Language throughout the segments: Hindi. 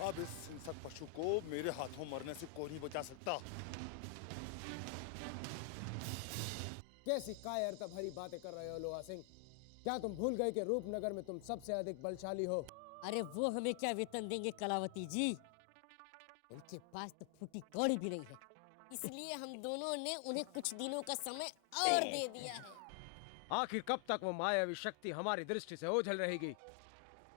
अब इस हिंसक पशु को मेरे हाथों मरने से कोई नहीं बचा सकता। कैसी कायरता भरी बातें कर रहे हो लोहा सिंह? क्या तुम भूल गए कि रूपनगर में तुम सबसे अधिक बलशाली हो? अरे वो हमें क्या वेतन देंगे कलावती जी? उनके पास तो फूटी कौड़ी भी नहीं है, इसलिए हम दोनों ने उन्हें कुछ दिनों का समय और दे दिया है। आखिर कब तक वो मायावी शक्ति हमारी दृष्टि से ओझल रहेगी?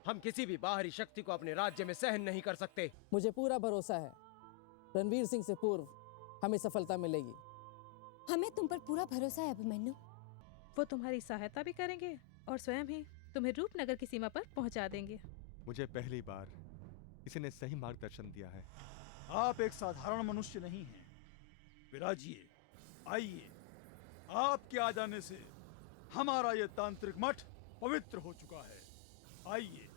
हम किसी भी बाहरी शक्ति को अपने राज्य में सहन नहीं कर सकते। मुझे पूरा भरोसा है रणवीर सिंह से पूर्व हमें सफलता मिलेगी। हमें तुम पर पूरा भरोसा है अभिमन्यु। वो तुम्हारी सहायता भी करेंगे और स्वयं ही तुम्हें रूपनगर की सीमा पर पहुंचा देंगे। मुझे पहली बार किसी ने सही मार्गदर्शन दिया है। आप एक साधारण मनुष्य नहीं हैं। विराजिए, आइए। आपके आ जाने से हमारा ये तांत्रिक मठ पवित्र हो चुका है। आइए।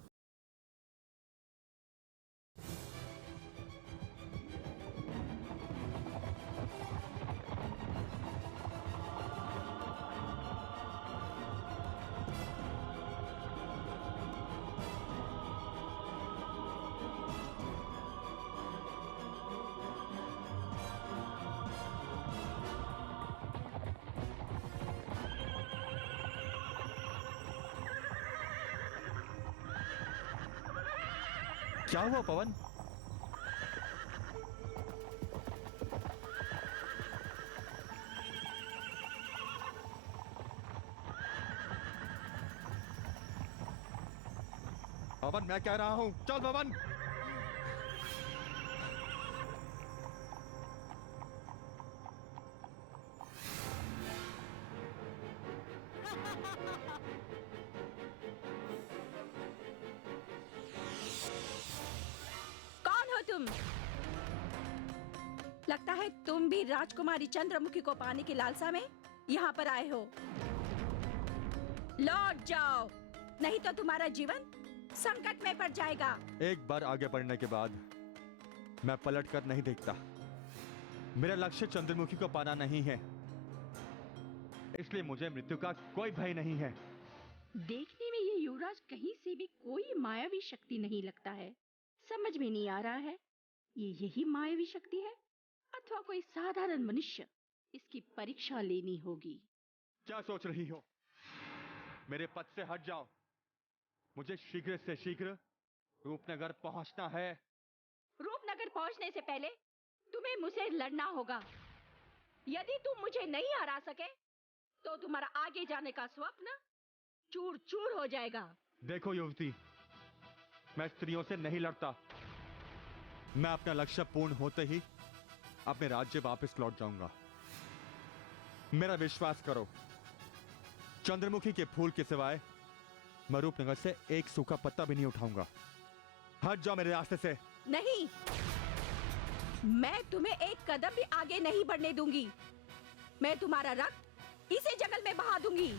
क्या हुआ पवन? पवन, मैं कह रहा हूं, चल पवन। कौन हो तुम? लगता है तुम भी राजकुमारी चंद्रमुखी को पाने की लालसा में यहाँ पर आए हो। लौट जाओ, नहीं तो तुम्हारा जीवन संकट में पड़ जाएगा। एक बार आगे बढ़ने के बाद मैं पलट कर नहीं देखता। मेरा लक्ष्य चंद्रमुखी को पाना नहीं है, इसलिए मुझे मृत्यु का कोई भय नहीं है। देखने में ये युवराज कहीं से भी कोई मायावी शक्ति नहीं लगता है। समझ में नहीं आ रहा है ये यही मायावी शक्ति है अथवा कोई साधारण मनुष्य। इसकी परीक्षा लेनी होगी। क्या सोच रही हो? मेरे पथ से हट जाओ। मुझे शीघ्र से शीघ्र रूपनगर पहुंचना है। रूपनगर पहुंचने से पहले तुम्हें मुझसे लड़ना होगा। यदि तुम मुझे नहीं हरा सके तो तुम्हारा आगे जाने का स्वप्न चूर चूर हो जाएगा। देखो युवती, मैं स्त्रियों से नहीं लड़ता। मैं अपना लक्ष्य पूर्ण होते ही अपने राज्य वापस लौट जाऊंगा। मेरा विश्वास करो, चंद्रमुखी के फूल के सिवाय मैं रूपनगर से एक सूखा पत्ता भी नहीं उठाऊंगा। हट जाओ मेरे रास्ते से। नहीं, मैं तुम्हें एक कदम भी आगे नहीं बढ़ने दूंगी। मैं तुम्हारा रक्त इसी जंगल में बहा दूंगी।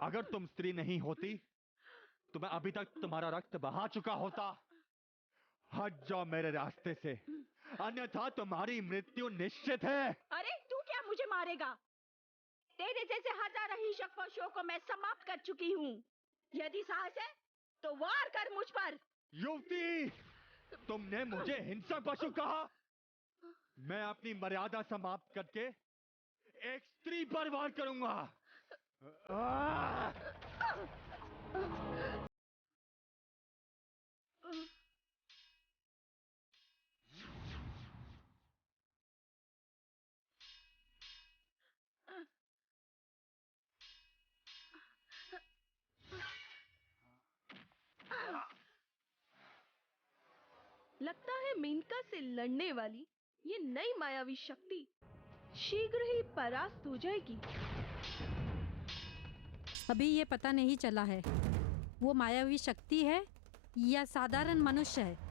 अगर तुम स्त्री नहीं होती तो मैं अभी तक तुम्हारा रक्त बहा चुका होता। हट जाओ मेरे रास्ते से, अन्यथा तुम्हारी मृत्यु निश्चित है। अरे तू क्या मुझे मारेगा? तेरे जैसे हजारों हिंसक पशुओं को मैं समाप्त कर चुकी हूँ। यदि साहस है तो वार कर मुझ पर। युवती, तुमने मुझे हिंसक पशु कहा। मैं अपनी मर्यादा समाप्त करके एक स्त्री पर वार करूंगा। लगता है मेनका से लड़ने वाली ये नई मायावी शक्ति शीघ्र ही परास्त हो जाएगी। अभी ये पता नहीं चला है वो मायावी शक्ति है या साधारण मनुष्य है।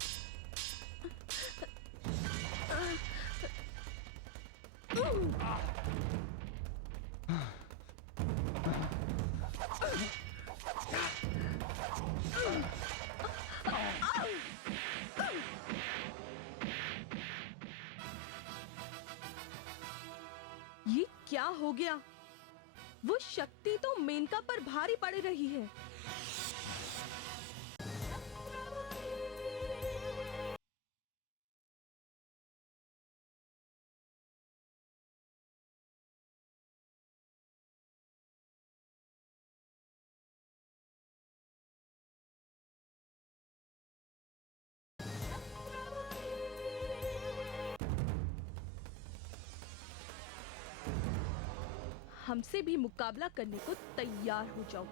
ये क्या हो गया? वो शक्ति तो मेनका पर भारी पड़ रही है। हमसे भी मुकाबला करने को तैयार हो जाओ।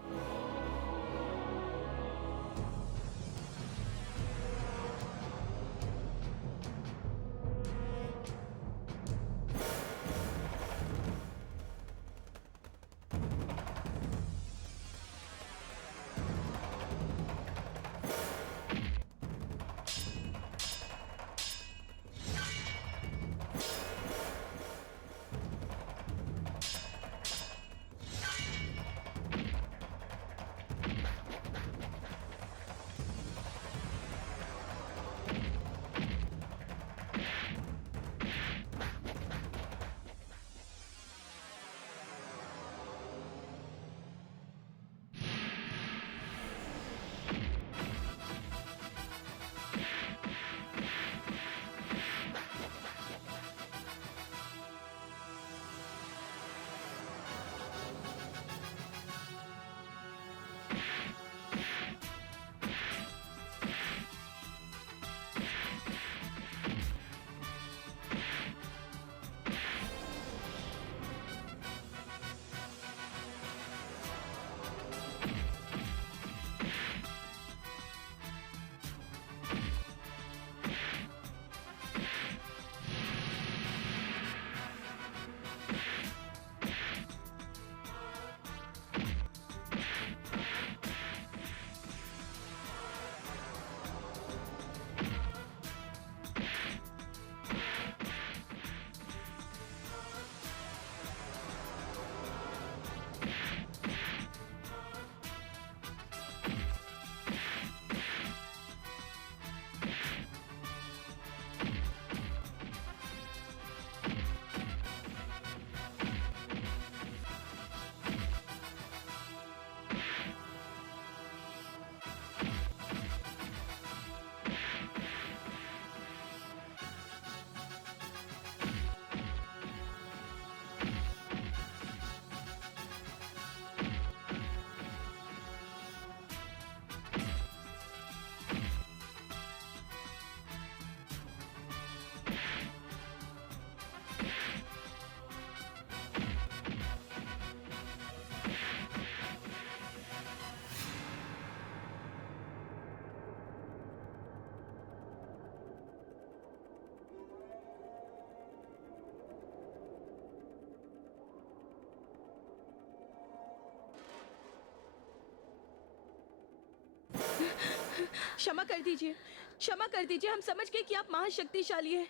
क्षमा कर दीजिए, क्षमा कर दीजिए। हम समझ गए कि आप महाशक्तिशाली हैं।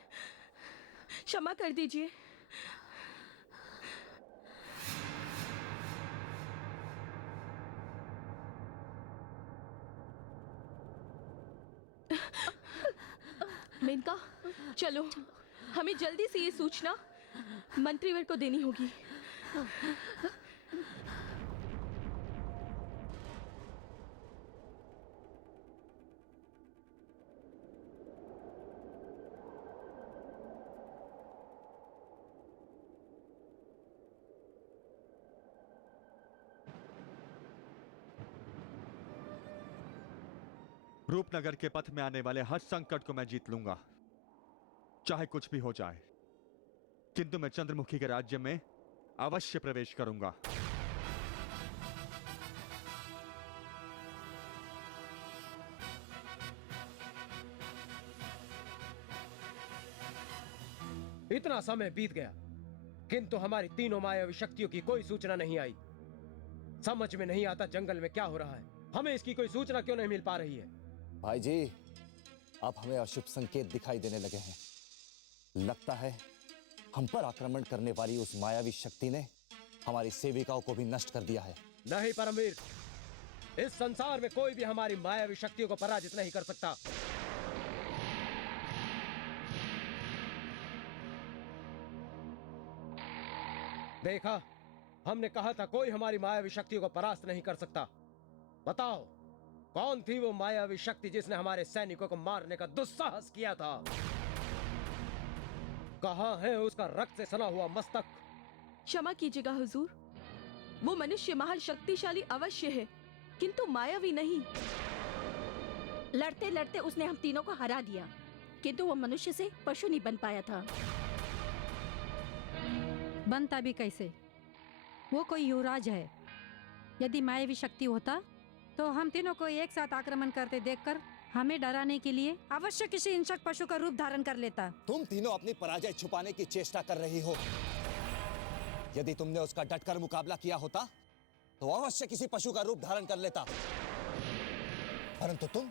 क्षमा कर दीजिए। मेनका, चलो, हमें जल्दी से ये सूचना मंत्रीवर को देनी होगी। रूपनगर के पथ में आने वाले हर संकट को मैं जीत लूंगा, चाहे कुछ भी हो जाए। किंतु मैं चंद्रमुखी के राज्य में अवश्य प्रवेश करूंगा। इतना समय बीत गया, किंतु हमारी तीनों मायावी शक्तियों की कोई सूचना नहीं आई। समझ में नहीं आता जंगल में क्या हो रहा है। हमें इसकी कोई सूचना क्यों नहीं मिल पा रही है? भाई जी, अब हमें अशुभ संकेत दिखाई देने लगे हैं। लगता है हम पर आक्रमण करने वाली उस मायावी शक्ति ने हमारी सेविकाओं को भी नष्ट कर दिया है। नहीं परमवीर, इस संसार में कोई भी हमारी मायावी शक्तियों को पराजित नहीं कर सकता। देखा, हमने कहा था कोई हमारी मायावी शक्तियों को परास्त नहीं कर सकता। बताओ कौन थी वो मायावी शक्ति जिसने हमारे सैनिकों को मारने का दुस्साहस किया था? कहाँ है उसका रक्त से सना हुआ मस्तक? क्षमा कीजिएगा हुजूर, वो मनुष्य महान शक्तिशाली अवश्य है, किंतु मायावी नहीं। लड़ते लड़ते उसने हम तीनों को हरा दिया, किंतु वो मनुष्य से पशु नहीं बन पाया था। बनता भी कैसे? वो कोई युवराज है। यदि मायावी शक्ति होता तो हम तीनों को एक साथ आक्रमण करते देखकर हमें डराने के लिए अवश्य किसी हिंसक पशु का रूप धारण कर लेता। तुम तीनों अपनी पराजय छुपाने की चेष्टा कर रही हो। यदि तुमने उसका डटकर मुकाबला किया होता तो अवश्य किसी पशु का रूप धारण कर लेता, परंतु तुम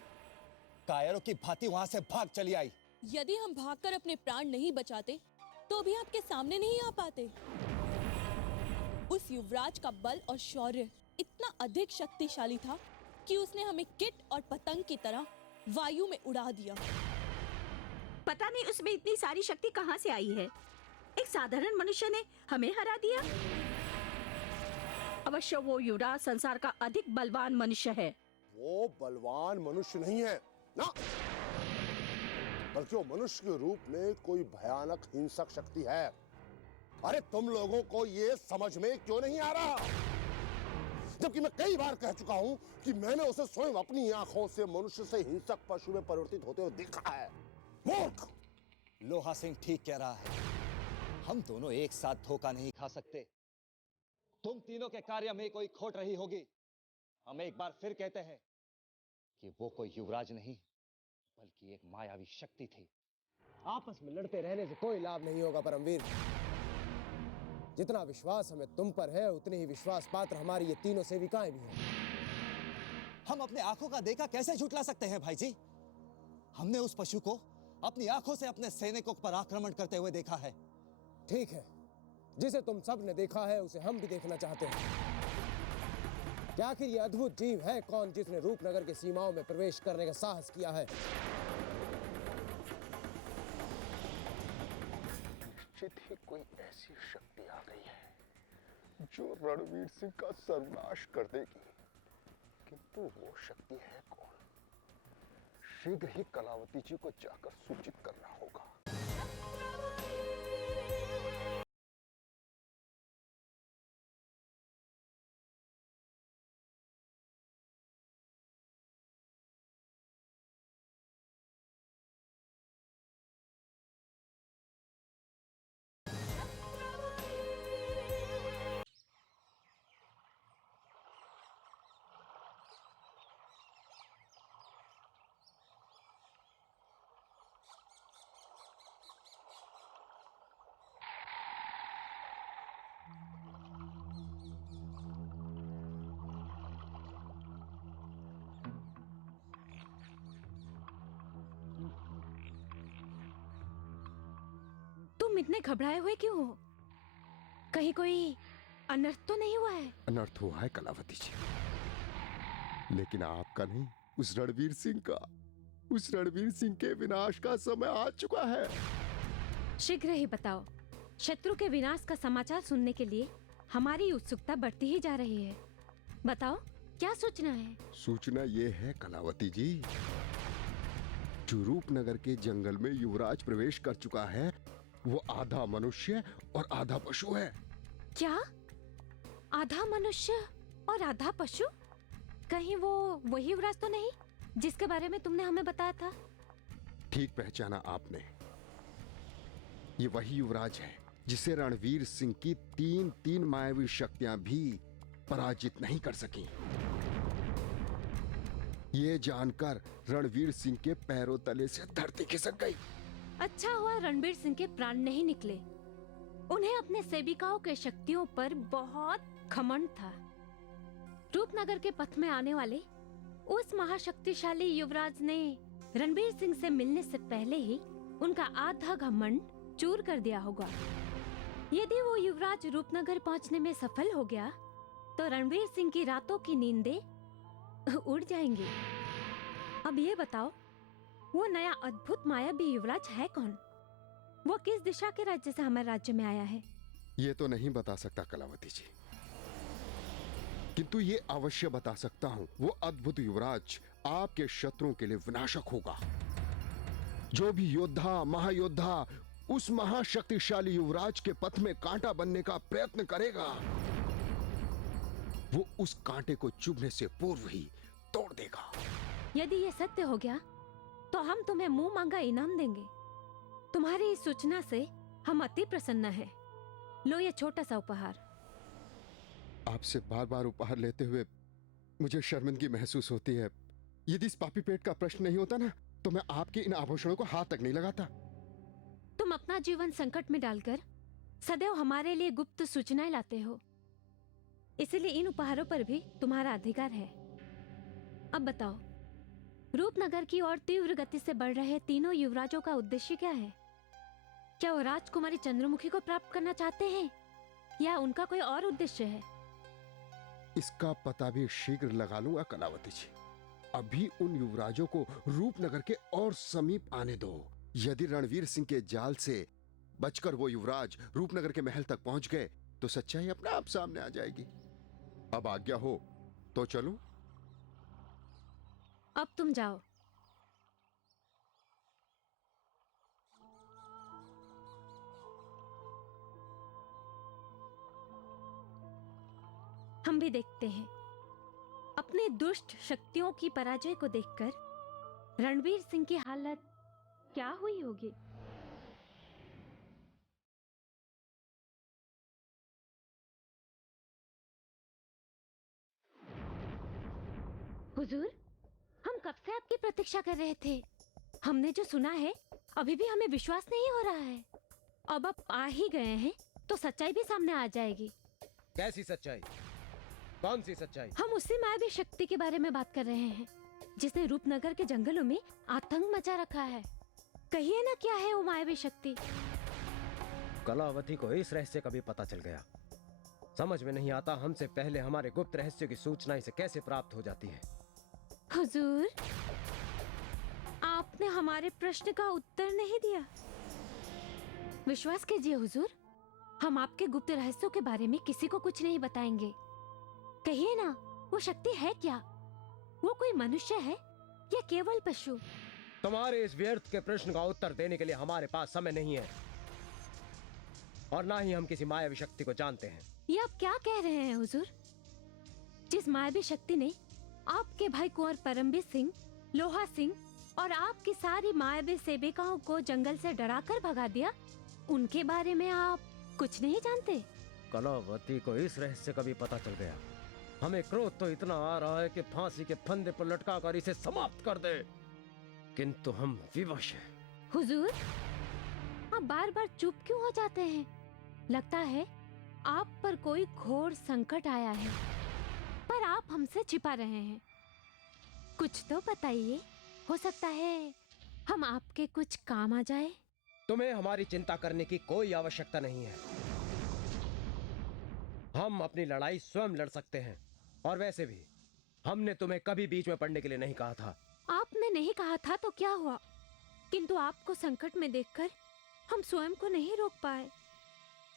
कायरों की भांति वहां से भाग चली आई। यदि हम भागकर अपने प्राण नहीं बचाते तो भी आपके सामने नहीं आ पाते। उस युवराज का बल और शौर्य इतना अधिक शक्तिशाली था कि उसने हमें किट और पतंग की तरह वायु में उड़ा दिया। पता नहीं उसमें इतनी सारी शक्ति कहाँ से आई है। एक साधारण मनुष्य ने हमें हरा दिया। अवश्य वो युवराज संसार का अधिक बलवान मनुष्य है। वो बलवान मनुष्य नहीं है ना, बल्कि वो मनुष्य के रूप में कोई भयानक हिंसक शक्ति है। अरे तुम लोगों को ये समझ में क्यों नहीं आ रहा? जबकि मैं कई बार कह चुका हूं कि मैंने उसे स्वयं अपनी आंखों से मनुष्य से हिंसक पशु में परिवर्तित होते हुए देखा है। मूर्ख! लोहा सिंह ठीक कह रहा है। हम दोनों एक साथ धोखा नहीं खा सकते। तुम तीनों के कार्य में कोई खोट रही होगी। हम एक बार फिर कहते हैं कि वो कोई युवराज नहीं बल्कि एक मायावी शक्ति थी। आपस में लड़ते रहने से कोई लाभ नहीं होगा परमवीर। जितना विश्वास हमें तुम पर है उतने ही विश्वास पात्र हमारी ये तीनों सेविकाएं भी हैं। हम अपने आंखों का देखा कैसे झुठला सकते हैं भाई जी? हमने उस पशु को अपनी आंखों से अपने सैनिकों पर आक्रमण करते हुए देखा है। ठीक है, जिसे तुम सब ने देखा है उसे हम भी देखना चाहते हैं। क्या आखिर ये अद्भुत जीव है कौन जिसने रूपनगर की सीमाओं में प्रवेश करने का साहस किया है? निश्चित ही कोई ऐसी शक्ति आ गई है जो रणवीर सिंह का सर्वनाश कर देगी, किंतु वो शक्ति है कौन? शीघ्र ही कलावती जी को जाकर सूचित करना होगा। तुम इतने घबराए हुए क्यों हो? कहीं कोई अनर्थ तो नहीं हुआ है? अनर्थ हुआ है कलावती जी, लेकिन आपका नहीं, उस रणवीर सिंह का। उस रणवीर सिंह के विनाश का समय आ चुका है। शीघ्र ही बताओ। शत्रु के विनाश का समाचार सुनने के लिए हमारी उत्सुकता बढ़ती ही जा रही है। बताओ क्या सूचना है? सूचना ये है कलावती जी, जो रूपनगर के जंगल में युवराज प्रवेश कर चुका है वो आधा मनुष्य और आधा पशु है। क्या? आधा मनुष्य और आधा पशु? कहीं वो वही युवराज तो नहीं जिसके बारे में तुमने हमें बताया था? ठीक पहचाना आपने, ये वही युवराज है जिसे रणवीर सिंह की तीन मायावी शक्तियां भी पराजित नहीं कर सकी। ये जानकर रणवीर सिंह के पैरों तले से धरती खिसक गई। अच्छा हुआ रणवीर सिंह के प्राण नहीं निकले। उन्हें अपने सेविकाओं के शक्तियों पर बहुत घमंड था। रूपनगर के पथ में आने वाले उस महाशक्तिशाली युवराज ने रणवीर सिंह से मिलने से पहले ही उनका आधा घमंड चूर कर दिया होगा। यदि वो युवराज रूपनगर पहुंचने में सफल हो गया तो रणवीर सिंह की रातों की नींदें उड़ जाएंगी। अब ये बताओ, वो नया अद्भुत मायावी युवराज है कौन? वो किस दिशा के राज्य से हमारे राज्य में आया है? ये तो नहीं बता सकता कलावती जी, किंतु ये अवश्य बता सकता हूं, वो अद्भुत युवराज आपके शत्रुओं के लिए विनाशक होगा। जो भी योद्धा, महायोद्धा उस महाशक्तिशाली युवराज के पथ में कांटा बनने का प्रयत्न करेगा, वो उस कांटे को चुभने से पूर्व ही तोड़ देगा। यदि ये सत्य हो गया तो हम तुम्हें मुंह मांगा इनाम देंगे। तुम्हारी इस सूचना से हम अति प्रसन्न हैं। लो ये छोटा सा उपहार। आपसे बार बार उपहार लेते हुए मुझे शर्मिंदगी महसूस होती है। यदि इस पापी पेट का प्रश्न नहीं होता ना, तो मैं आपके इन आभूषणों को हाथ तक नहीं लगाता। तुम अपना जीवन संकट में डालकर सदैव हमारे लिए गुप्त सूचनाएं लाते हो, इसलिए इन उपहारों पर भी तुम्हारा अधिकार है। अब बताओ, रूपनगर की ओर तीव्र गति से बढ़ रहे तीनों युवराजों का उद्देश्य क्या है? क्या वो राजकुमारी चंद्रमुखी को प्राप्त करना चाहते हैं या उनका कोई और उद्देश्य है? इसका पता भी शीघ्र लगा लूंगा कलावती जी। अभी उन युवराजों को रूपनगर के और समीप आने दो। यदि रणवीर सिंह के जाल से बचकर वो युवराज रूपनगर के महल तक पहुंच गए तो सच्चाई अपने आप सामने आ जाएगी। अब आज्ञा हो तो चलो। अब तुम जाओ। हम भी देखते हैं अपने दुष्ट शक्तियों की पराजय को देखकर रणवीर सिंह की हालत क्या हुई होगी। हुजूर, हम कब से आपकी प्रतीक्षा कर रहे थे। हमने जो सुना है अभी भी हमें विश्वास नहीं हो रहा है। अब आप आ ही गए हैं तो सच्चाई भी सामने आ जाएगी। कैसी सच्चाई? कौन सी सच्चाई? हम उसी मायावी शक्ति के बारे में बात कर रहे हैं जिसने रूपनगर के जंगलों में आतंक मचा रखा है। कहिए ना, क्या है वो मायावी शक्ति? कलावती को इस रहस्य का भी पता चल गया। समझ में नहीं आता हमसे पहले हमारे गुप्त रहस्यों की सूचना इसे कैसे प्राप्त हो जाती है। हुजूर, आपने हमारे प्रश्न का उत्तर नहीं दिया। विश्वास कीजिए हुजूर, हम आपके गुप्त रहस्यों के बारे में किसी को कुछ नहीं बताएंगे। कहिए ना, वो शक्ति है क्या? वो कोई मनुष्य है या केवल पशु? तुम्हारे इस व्यर्थ के प्रश्न का उत्तर देने के लिए हमारे पास समय नहीं है और ना ही हम किसी मायावी शक्ति को जानते हैं। ये आप क्या कह रहे हैं हुजूर? जिस मायावी शक्ति ने आपके भाई कुंवर परमबीर सिंह, लोहा सिंह और आपकी सारी मायावी सेविकाओं को जंगल से डराकर भगा दिया, उनके बारे में आप कुछ नहीं जानते? कलावती को इस रहस्य का भी पता चल गया। हमें क्रोध तो इतना आ रहा है कि फांसी के फंदे पर लटका कर इसे समाप्त कर दे, किंतु हम विवश हैं। हुजूर, आप बार बार चुप क्यों हो जाते हैं? लगता है आप पर कोई घोर संकट आया है, पर आप हमसे छिपा रहे हैं। कुछ तो बताइए, हो सकता है हम आपके कुछ काम आ जाए। तुम्हें हमारी चिंता करने की कोई आवश्यकता नहीं है। हम अपनी लड़ाई स्वयं लड़ सकते हैं और वैसे भी हमने तुम्हें कभी बीच में पड़ने के लिए नहीं कहा था। आपने नहीं कहा था तो क्या हुआ? किंतु आपको संकट में देखकर हम स्वयं को नहीं रोक पाए।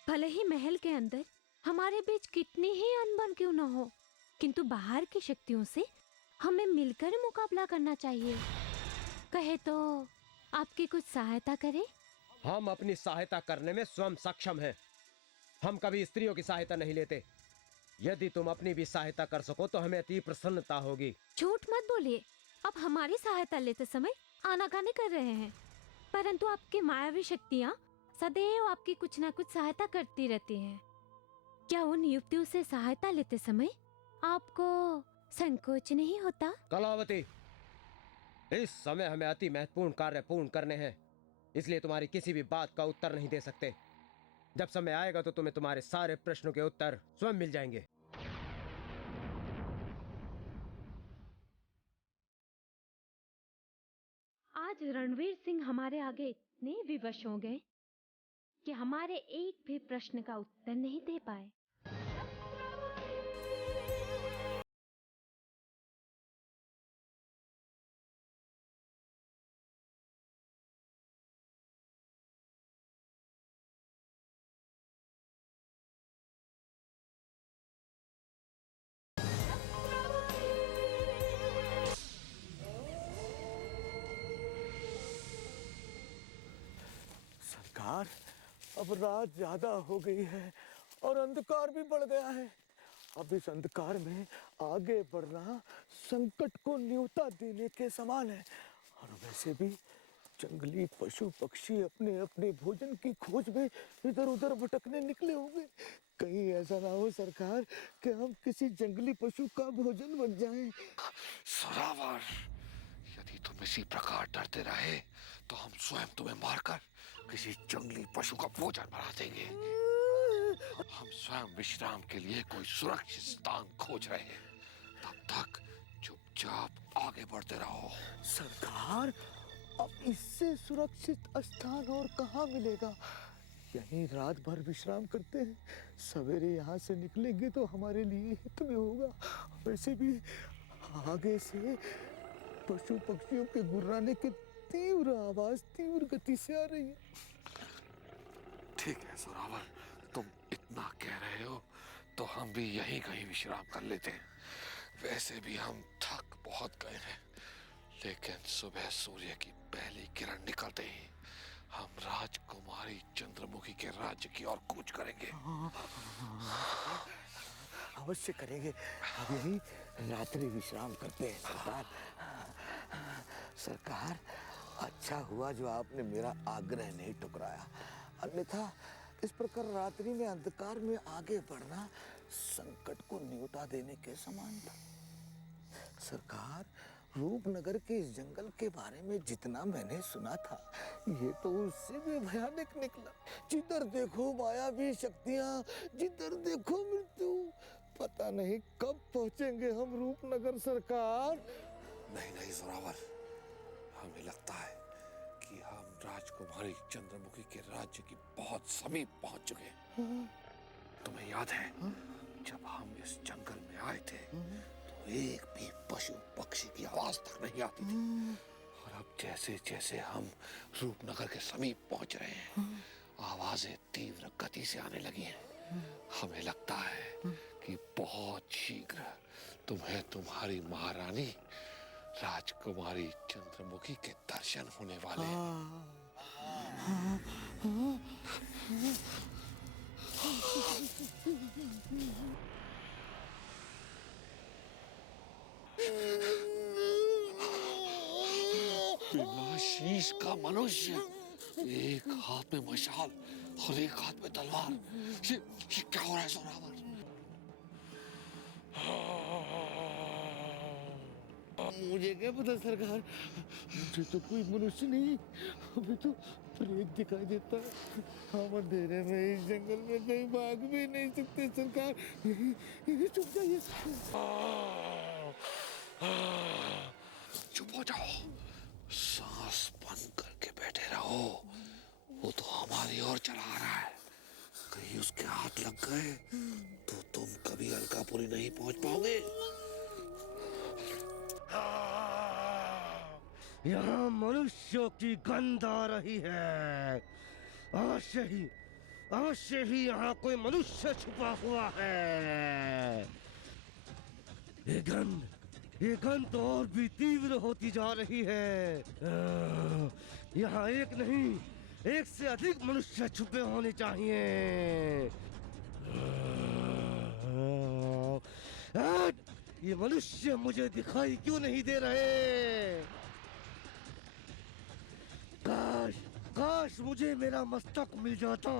भले ही महल के अंदर हमारे बीच कितनी ही अनबन क्यों न हो, किंतु बाहर की शक्तियों से हमें मिलकर मुकाबला करना चाहिए। कहे तो आपकी कुछ सहायता करें? हम अपनी सहायता करने में स्वयं सक्षम हैं। हम कभी स्त्रियों की सहायता नहीं लेते। यदि तुम अपनी भी सहायता कर सको तो हमें अति प्रसन्नता होगी। झूठ मत बोलिए। आप हमारी सहायता लेते समय आनाकानी कर रहे हैं, परंतु आपकी मायावी शक्तियाँ सदैव आपकी कुछ न कुछ सहायता करती रहती हैं। क्या उन युवतियों से सहायता लेते समय आपको संकोच नहीं होता? कलावती, इस समय हमें अति महत्वपूर्ण कार्य पूर्ण करने हैं, इसलिए तुम्हारी किसी भी बात का उत्तर नहीं दे सकते। जब समय आएगा तो तुम्हें तुम्हारे सारे प्रश्नों के उत्तर स्वयं मिल जाएंगे। आज रणवीर सिंह हमारे आगे इतने विवश हो गए कि हमारे एक भी प्रश्न का उत्तर नहीं दे पाए। अब रात ज्यादा हो गई है और अंधकार भी बढ़ गया है। अब इस अंधकार में आगे बढ़ना संकट को न्योता देने के समान है। और वैसे भी जंगली पशु पक्षी अपने अपने भोजन की खोज में इधर उधर भटकने निकले होंगे। कहीं ऐसा ना हो सरकार कि हम किसी जंगली पशु का भोजन बन जाएं। जोरावर, यदि तुम इसी प्रकार डरते रहे तो हम स्वयं तुम्हें मारकर किसी जंगली पशु का भोजन बना देंगे। हम स्वयं विश्राम के लिए कोई सुरक्षित स्थान खोज रहे हैं। तब तक चुपचाप आगे बढ़ते रहो। सरकार, अब इससे सुरक्षित स्थान और कहाँ मिलेगा? यहीं रात भर विश्राम करते हैं। सवेरे यहाँ से निकलेंगे तो हमारे लिए हित में होगा। वैसे भी आगे से पशु पक्षियों के गुर्राने की तीव्र आवाज तीव्र गति से आ रही है। ठीक है जोरावर, तुम इतना कह रहे हो तो हम भी यहीं कहीं विश्राम कर लेते हैं। वैसे भी हम थक बहुत गए हैं, लेकिन सुबह सूर्य की पहली किरण निकलते ही हम राजकुमारी चंद्रमुखी के राज्य की ओर कूच करेंगे। अवश्य करेंगे। अब यही रात्रि विश्राम करते हैं सरकार। सरकार, अच्छा हुआ जो आपने मेरा आग्रह नहीं ठुकराया, अन्यथा इस प्रकार रात्रि में अंधकार में आगे बढ़ना संकट को न्योता देने के समान था। सरकार, रूपनगर के इस जंगल के बारे में जितना मैंने सुना था, ये तो उससे भी भयानक निकला। जिधर देखो मायावी शक्तियां, जिधर देखो मृत्यु। पता नहीं कब पहुंचेंगे हम रूपनगर सरकार। नहीं नहीं जोरावर, हमें लगता है कि हम राजकुमारी चंद्रमुखी के राज्य की बहुत समीप पहुंच चुके हैं। तुम्हें याद है जब हम इस जंगल में आए थे तो एक भी पशु पक्षी की आवाज तक नहीं आती थी। और अब जैसे जैसे हम रूपनगर के समीप पहुंच रहे हैं, आवाजें तीव्र गति से आने लगी हैं। हमें लगता है कि बहुत शीघ्र तुम्हें तुम्हारी महारानी राजकुमारी चंद्रमुखी के दर्शन होने वाले हैं। बिना शीश का मनुष्य, एक हाथ में मशाल और एक हाथ में तलवार। ये क्या हो रहा है जोरावर? मुझे क्या पता सरकार, मुझे तो कोई मनुष्य नहीं, अभी तो प्रेत दिखाई देता है। हम अंधेरे में इस जंगल में कहीं भाग भी नहीं सकते सरकार। यही चुप जाइए। चुप हो जाओ, सांस बंद करके बैठे रहो। वो तो हमारी ओर चला आ रहा है, कहीं उसके हाथ लग गए तो तुम कभी अलकापुरी नहीं पहुंच पाओगे। यहाँ मनुष्यों की गंध आ रही है। अवश्य ही यहाँ कोई मनुष्य छुपा हुआ है। ये गंध और भी तीव्र होती जा रही है। यहाँ एक नहीं, एक से अधिक मनुष्य छुपे होने चाहिए। ये मनुष्य मुझे दिखाई क्यों नहीं दे रहे? काश मुझे मेरा मस्तक मिल जाता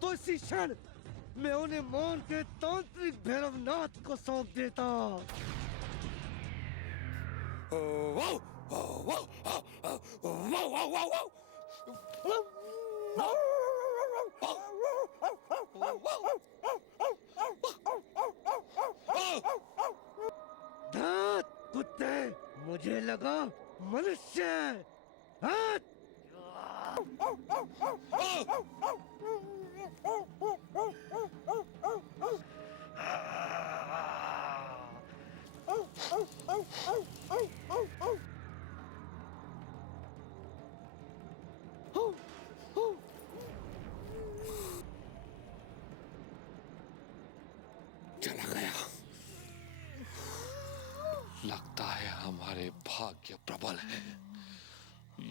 तो इसी क्षण मैं उन्हें मौन के तांत्रिक भैरवनाथ को सौंप देता। धात कुत्ते, मुझे लगा मनुष्य। चला गया। लगता है हमारे भाग्य प्रबल है।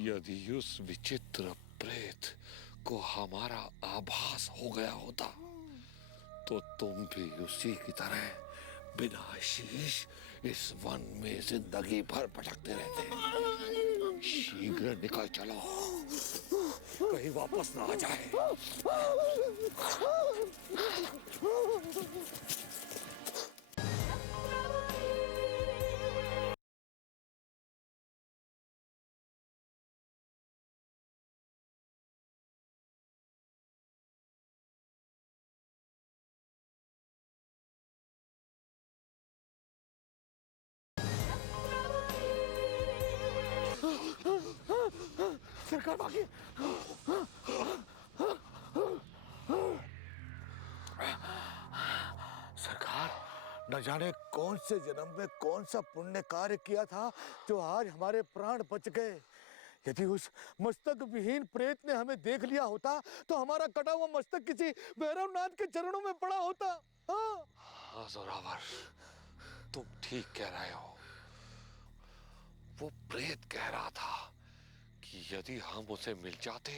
यदि उस विचित्र प्रेत को हमारा आभास हो गया होता तो तुम भी उसी की तरह बिना शीश इस वन में जिंदगी भर भटकते रहते। शीघ्र निकल चलो, कहीं वापस ना आ जाए। सरकार भागिए। सरकार, न जाने कौन से जन्म में कौन सा पुण्य कार्य किया था जो आज हमारे प्राण बच गए। यदि उस मस्तक विहीन प्रेत ने हमें देख लिया होता तो हमारा कटा हुआ मस्तक किसी भैरवनाथ के चरणों में पड़ा होता। हाँ जोरावर, तुम ठीक कह रहे हो। वो प्रेत कह रहा था कि यदि हम उसे मिल जाते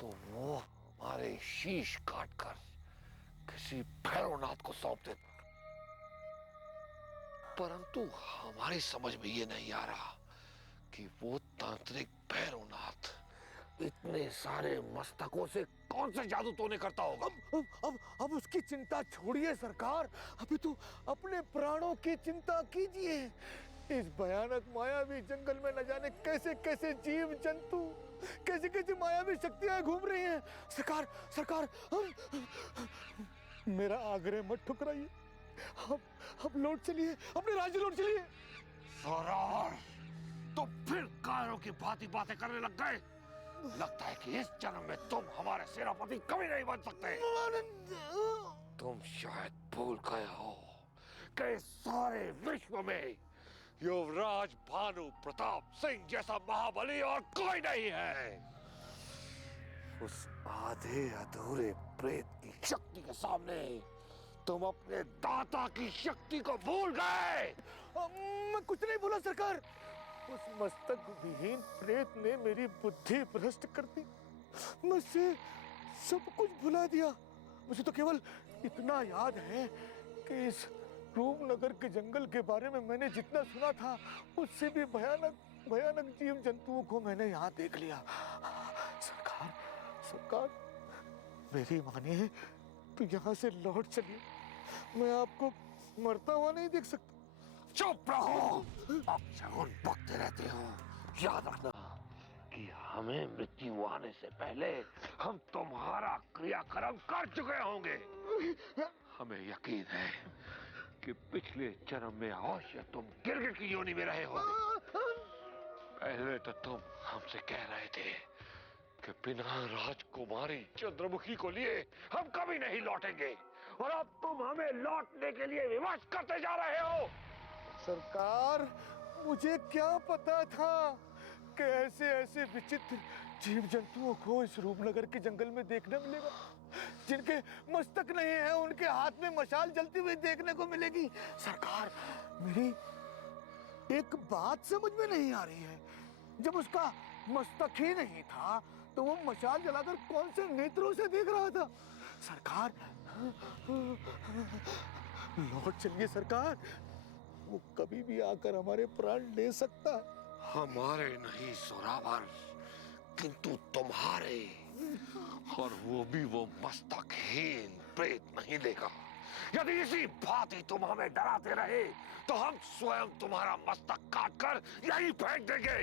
तो वो हमारे शीश काटकर किसी भैरवनाथ को सौंप देता। परंतु हमारी समझ में ये नहीं आ रहा कि वो तांत्रिक भैरवनाथ इतने सारे मस्तकों से कौन सा जादू तोने करता होगा। अब उसकी चिंता छोड़िए सरकार, अभी तो अपने प्राणों की चिंता कीजिए। इस भयानक मायावी जंगल में न जाने कैसे कैसे जीव जंतु, कैसे कैसे मायावी शक्तियां घूम रही हैं। सरकार, सरकार, मेरा आग्रह मत ठुकराइए। अब लौट चलिए, अपने राज्य लौट चलिए। जोरावर, तो फिर कायरों की भांति बातें करने लग गए। लगता है कि इस जन्म में तुम हमारे सेनापति कभी नहीं बन सकते। तुम शायद भूल गए हो कि सारे विश्व में युवराज भानु प्रताप सिंह जैसा महाबली और कोई नहीं है। उस आधे अधूरे प्रेत की शक्ति के सामने तुम अपने दाता की शक्ति को भूल गए। मैं कुछ नहीं बोला सरकार। उस मस्तक विहीन प्रेत ने मेरी बुद्धि भ्रष्ट कर दी। मुझसे सब कुछ भुला दिया। मुझे तो केवल इतना याद है कि इस रूपनगर के जंगल के बारे में मैंने जितना सुना था उससे भी भयानक भयानक जीव जंतुओं को मैंने यहाँ देख लिया। सरकार, सरकार, मेरी मानिए तो यहाँ से लौट चलिए। मैं आपको मरता हुआ नहीं देख सकता। चुप रहो, अब शगुन बकते रहते हो। याद रखना कि हमें मृत्यु आने से पहले हम तुम्हारा क्रियाक्रम कर चुके होंगे। हमें यकीन है कि पिछले जन्म में अवश्य तुम गिरगिट की योनि में रहे होगे। पहले तो तुम हमसे कह रहे थे कि बिना राजकुमारी चंद्रमुखी को लिए हम कभी नहीं लौटेंगे, और अब तुम हमें लौटने के लिए विवश करते जा रहे हो। सरकार, मुझे क्या पता था कि ऐसे ऐसे विचित्र जीव जंतुओं को इस रूपनगर के जंगल में देखने मिलेगा। जिनके मस्तक नहीं है उनके हाथ में मशाल जलती हुई देखने को मिलेगी। सरकार, मेरी एक बात समझ में नहीं आ रही है। जब उसका मस्तक ही नहीं था तो वो मशाल जलाकर कौन से नेत्रों से देख रहा था। सरकार, लौट चलिए सरकार। वो कभी भी आकर हमारे प्राण ले सकता है। हमारे नहीं जोरावर, किंतु तुम्हारे। और वो भी वो मस्तकहीन प्रेत नहीं लेगा। यदि इसी भांति तुम हमें डराते रहे तो हम स्वयं तुम्हारा मस्तक काटकर यहीं फेंक देंगे।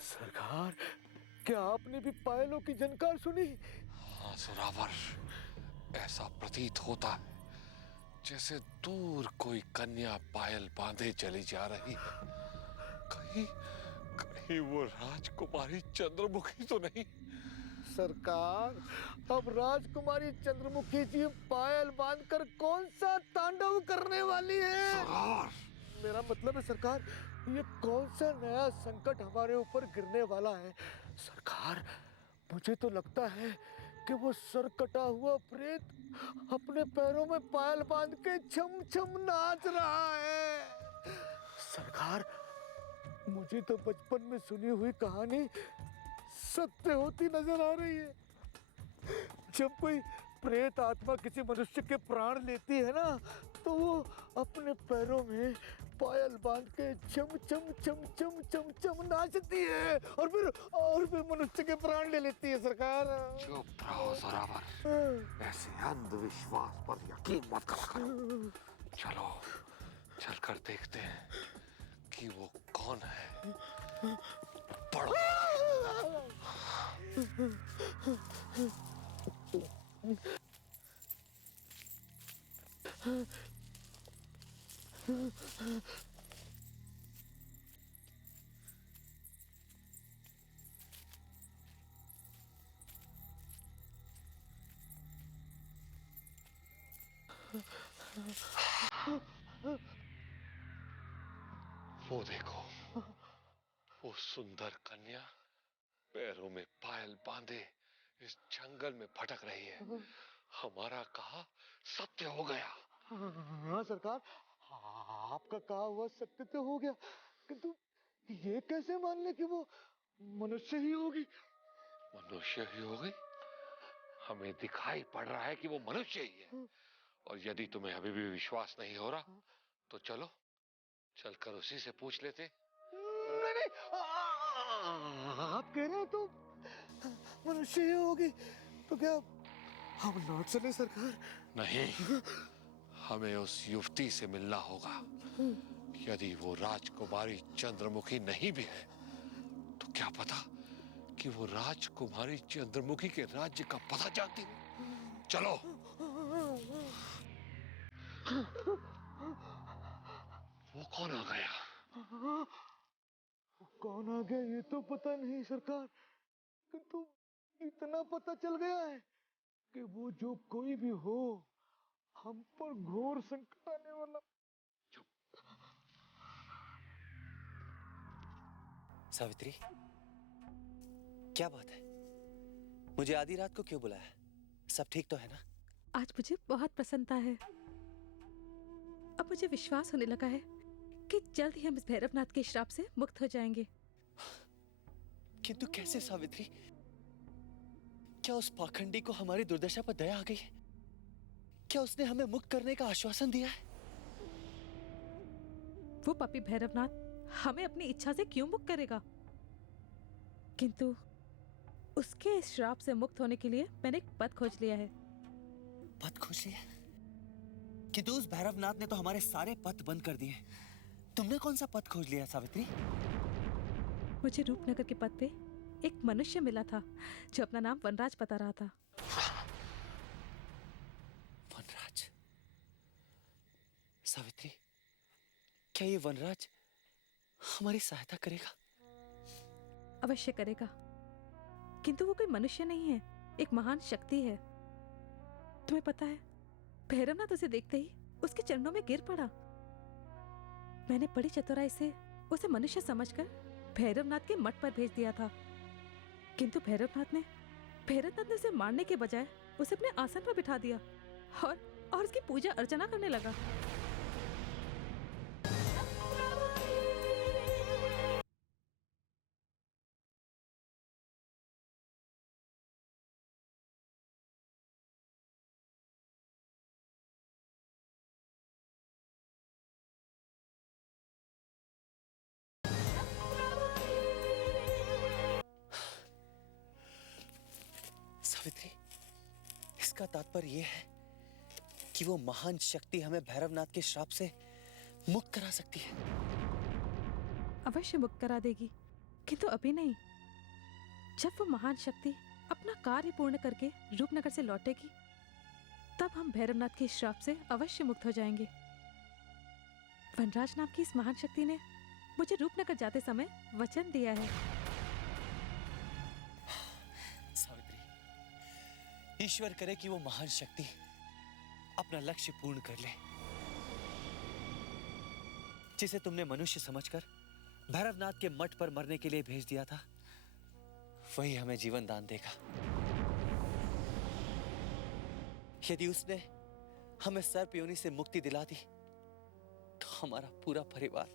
सरकार, क्या आपने भी पायलों की जनकार सुनी? हाँ जोरावर, ऐसा प्रतीत होता है जैसे दूर कोई कन्या पायल बांधे चली जा रही है। कहीं वो राजकुमारी चंद्रमुखी तो नहीं? सरकार, अब राजकुमारी चंद्रमुखी जी पायल बांधकर कौन सा तांडव करने वाली है? मेरा मतलब है सरकार, ये कौन सा नया संकट हमारे ऊपर गिरने वाला है? सरकार, मुझे तो लगता है कि वो सर कटा हुआ प्रेत अपने पैरों में पायल बांध के छम छम नाच रहा है। सरकार, मुझे तो बचपन में सुनी हुई कहानी सत्य होती नजर आ रही है। जब कोई प्रेत आत्मा किसी मनुष्य के प्राण लेती है ना, तो वो अपने पैरों में पायल बांध के चम चम चम चम चम चम नाचती है और फिर मनुष्य के प्राण ले लेती है सरकार। चुप रहो जोरावर, ऐसे अंधविश्वास पर यकीन मत करो। चलो चलकर देखते हैं कि वो कौन है। पढ़ो। वो देखो, वो सुंदर कन्या पैरों में पायल बांधे इस जंगल में भटक रही है। हमारा कहा सत्य हो गया। हाँ सरकार, आपका कहा हुआ सत्य तो हो गया, किंतु ये कैसे मान ले कि वो मनुष्य ही होगी? मनुष्य ही होगी? हमें दिखाई पड़ रहा है कि वो मनुष्य ही है। और यदि तुम्हें अभी भी विश्वास नहीं हो रहा, तो चलो चलकर उसी से पूछ लेते। नहीं, आप कह रहे हैं तो मनुष्य ही होगी, तो क्या हम लौट चले सरकार? नहीं, हमें उस युवती से मिलना होगा। यदि वो राजकुमारी चंद्रमुखी नहीं भी है, तो क्या पता कि वो राजकुमारी चंद्रमुखी के राज्य का पता जानती हो। चलो। वो कौन आ गया? कौन आ गया ये तो पता नहीं सरकार, किंतु इतना पता चल गया है कि वो जो कोई भी हो, हम पर घोर संकट आने वाला। सावित्री, क्या बात है? मुझे आधी रात को क्यों बुलाया? सब ठीक तो है ना? आज मुझे बहुत प्रसन्नता है। अब मुझे विश्वास होने लगा है कि जल्द ही हम इस भैरवनाथ के श्राप से मुक्त हो जाएंगे। किंतु कैसे सावित्री? क्या उस पाखंडी को हमारी दुर्दशा पर दया आ गई है? क्या उसने हमें मुक्त करने का आश्वासन दिया है? वो पापी भैरवनाथ हमें अपनी इच्छा से क्यों मुक्त करेगा? किंतु उसके इस श्राप से मुक्त होने के लिए मैंने एक पथ खोज लिया है। पथ खोज लिया? किंतु उस भैरवनाथ ने तो हमारे सारे पथ बंद कर दिए। तुमने कौन सा पथ खोज लिया सावित्री? मुझे रूपनगर के पथ पे एक मनुष्य मिला था जो अपना नाम वनराज बता रहा था। वनराज? सावित्री, क्या ये वनराज हमारी सहायता करेगा? अवश्य करेगा, किंतु वो कोई मनुष्य नहीं है, एक महान शक्ति है। तुम्हें पता है, भैरवनाथ उसे देखते ही उसके चरणों में गिर पड़ा। मैंने बड़ी चतुराई से उसे मनुष्य समझकर भैरवनाथ के मठ पर भेज दिया था, किंतु भैरवनाथ ने उसे मारने के बजाय उसे अपने आसन पर बिठा दिया और उसकी पूजा अर्चना करने लगा। सावित्री, इसका तात्पर्य यह है कि वो महान शक्ति हमें भैरवनाथ के श्राप से मुक्त करा सकती है। अवश्य मुक्त करा देगी, किंतु अभी नहीं। जब वो महान शक्ति अपना कार्य पूर्ण करके रूपनगर से लौटेगी, तब हम भैरवनाथ के श्राप से अवश्य मुक्त हो जाएंगे। वनराज नाम की इस महान शक्ति ने मुझे रूपनगर जाते समय वचन दिया है। सावित्री, ईश्वर करे कि वो महान शक्ति अपना लक्ष्य पूर्ण कर ले। जिसे तुमने मनुष्य समझकर भैरवनाथ के मठ पर मरने के लिए भेज दिया था, वही हमें जीवन दान देगा। यदि उसने हमें सर्प योनि से मुक्ति दिला दी, तो हमारा पूरा परिवार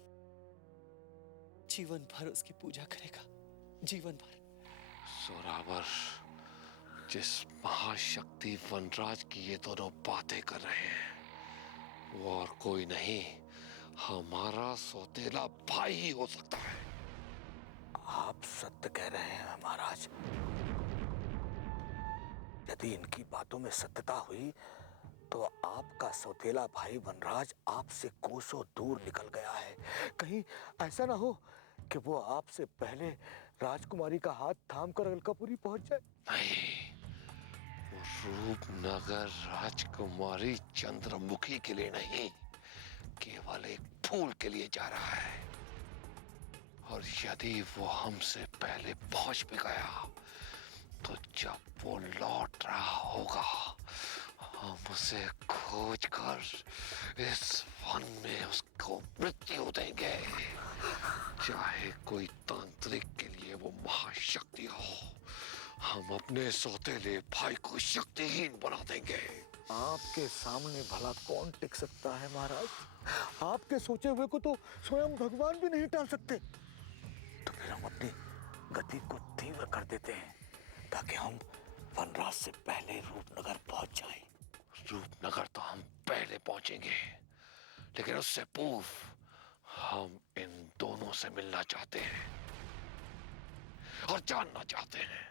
जीवन भर उसकी पूजा करेगा, जीवन भर। जोरावर, जिस महाशक्ति वनराज की ये दोनों बातें कर रहे हैं, वो और कोई नहीं, हमारा सौतेला भाई ही हो सकता है। आप सत्य कह रहे हैं महाराज। यदि इनकी बातों में सत्यता हुई तो आपका सौतेला भाई वनराज आपसे कोसों दूर निकल गया है। कहीं ऐसा ना हो कि वो आपसे पहले राजकुमारी का हाथ थामकर अलकापुरी पहुंच जाए। नहीं, रूपनगर राजकुमारी चंद्रमुखी के लिए नहीं, केवल एक फूल के लिए जा रहा है। और यदि वो हमसे पहले पहुंच भी गया, तो जब वो लौट रहा होगा, हम उसे खोज कर इस वन में उसको मृत्यु देंगे। चाहे कोई तांत्रिक के लिए वो महाशक्ति हो, हम अपने सौतेले भाई को शक्तिहीन बना देंगे। आपके सामने भला कौन टिक सकता है महाराज? आपके सोचे हुए को तो स्वयं भगवान भी नहीं टाल सकते। तो फिर हम अपनी गति को तीव्र कर देते हैं, ताकि हम वनराज से पहले रूपनगर पहुंच जाएं। रूपनगर तो हम पहले पहुंचेंगे, लेकिन उससे पूर्व हम इन दोनों से मिलना चाहते हैं और जानना चाहते हैं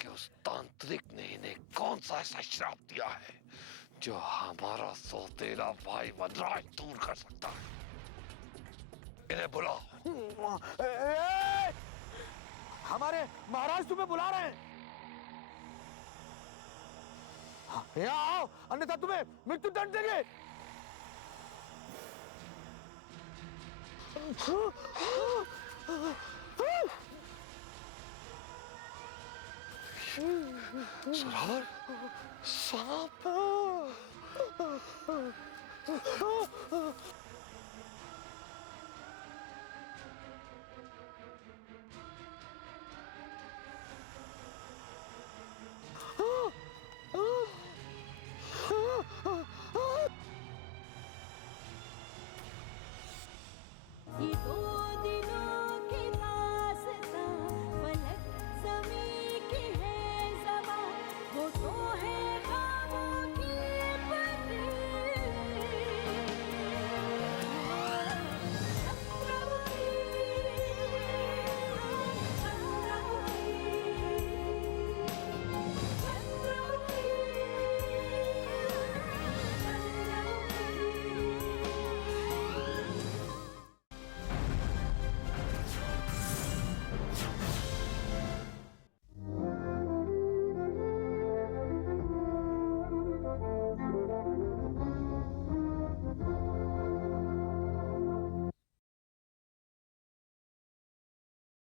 कि उस तांत्रिक ने इन्हें कौन सा ऐसा श्राप दिया है जो हमारा सौतेला भाई वनराज दूर कर सकता है। इन्हें बुलाओ। हमारे महाराज तुम्हें बुला रहे हैं। यहाँ आओ, अन्यथा तुम्हें मृत्यु दंड देंगे। जोरावर, सांप।